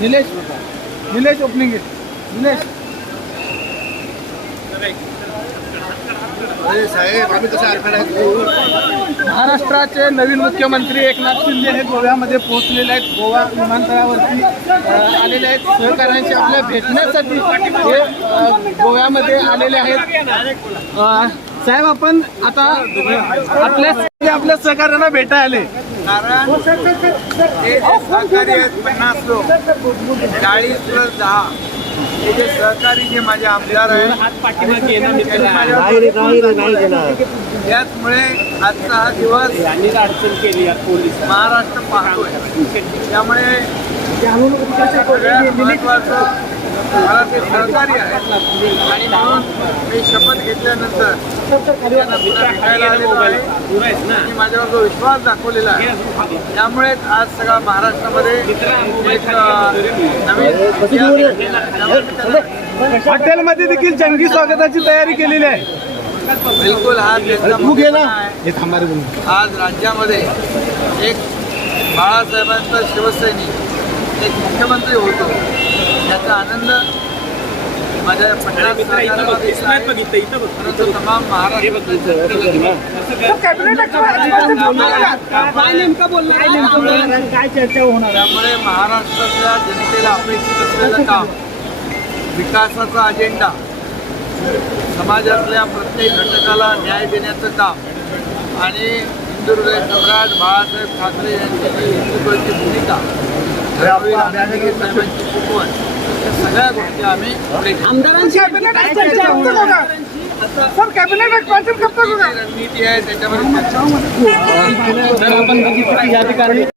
Nilesh Nilesh opening Nilesh महाराष्ट्राचे नवीन मुख्यमंत्री एकनाथ शिंदे हे गोव्यामध्ये पोहोचलेले आहेत. गोवा विमानतळावरती आलेले आहेत. सहकाऱ्यांशी आपल्या भेटण्यासाठी हे गोव्यामध्ये आलेले आहेत. साहेब, आपण आता आपल्या सहकार्यांना भेटायला आले. कारण हे सहकारी आहेत 50 लोक, 40+10 हे जे सहकारी जे माझे आमदार आहेत त्याचमुळे आजचा हा दिवस अडचण केली महाराष्ट्र पाहतोय. त्यामुळे सगळ्यात महत्त्वाचं मला ते सहकारी आहे आणि म्हणून मी शपथ घेतल्यानंतर भेटायला आलेलो आहे आणि माझ्यावर जो विश्वास दाखवलेला आहे त्यामुळेच आज सगळा महाराष्ट्रामध्ये एक नवीन हॉटेलमध्ये देखील जंगी स्वागताची तयारी केलेली आहे. बिलकुल हा आज राज्यामध्ये एक बाळासाहेबांचा शिवसैनिक एक मुख्यमंत्री होतो याचा आनंद माझ्या पंढरपूर तमाम काय चर्चा होणार. त्यामुळे महाराष्ट्रातल्या जनतेला अपेक्षित असलेलं काम, विकासाचा अजेंडा, समाजातल्या प्रत्येक घटकाला न्याय देण्याचं काम आणि हिंदुहृदय सम्राट बाळासाहेब ठाकरे यांची जी हिंदुत्वाची भूमिका, साहेबांची शिकवण, या सगळ्या गोष्टी आम्ही आमदारांची रणनीती आहे त्याच्यावर चर्चा